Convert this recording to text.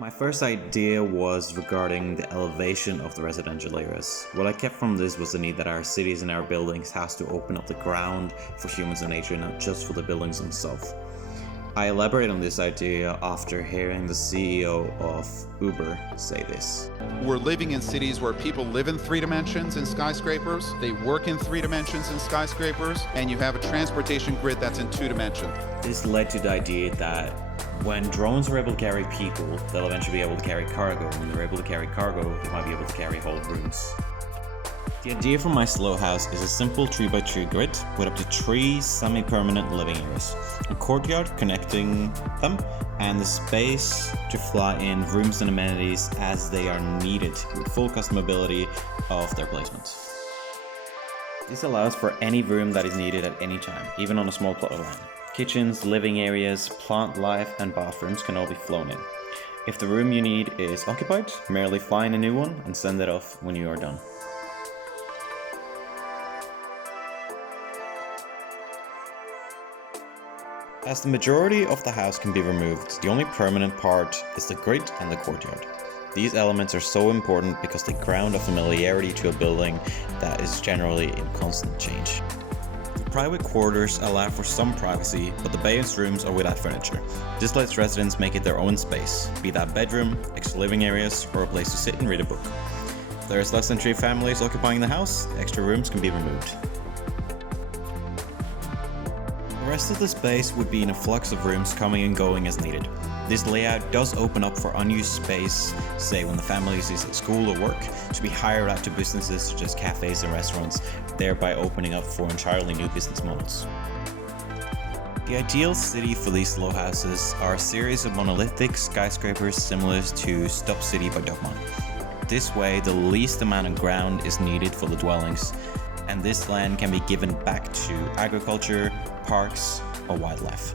My first idea was regarding the elevation of the residential areas. What I kept from this was the need that our cities and our buildings has to open up the ground for humans and nature, not just for the buildings themselves. I elaborate on this idea after hearing the CEO of Uber say this. We're living in cities where people live in 3 dimensions in skyscrapers, they work in 3 dimensions in skyscrapers, and you have a transportation grid that's in 2 dimensions. This led to the idea that when drones are able to carry people, they'll eventually be able to carry cargo. When they're able to carry cargo, they might be able to carry whole rooms. The idea for my slow house is a simple 3x3 grid with up to 3 semi-permanent living areas, a courtyard connecting them, and the space to fly in rooms and amenities as they are needed with full customability of their placement. This allows for any room that is needed at any time, even on a small plot of land. Kitchens, living areas, plant life, and bathrooms can all be flown in. If the room you need is occupied, merely find a new one and send it off when you are done. As the majority of the house can be removed, the only permanent part is the grid and the courtyard. These elements are so important because they ground a familiarity to a building that is generally in constant change. The private quarters allow for some privacy, but the base rooms are without furniture. This lets residents make it their own space, be that bedroom, extra living areas, or a place to sit and read a book. If there is less than 3 families occupying the house, extra rooms can be removed. The rest of the space would be in a flux of rooms coming and going as needed. This layout does open up for unused space, say when the family is at school or work, to be hired out to businesses such as cafes and restaurants, thereby opening up for entirely new business models. The ideal city for these slow houses are a series of monolithic skyscrapers similar to Stop City by Dogman. This way, the least amount of ground is needed for the dwellings, and this land can be given back to agriculture, parks, or wildlife.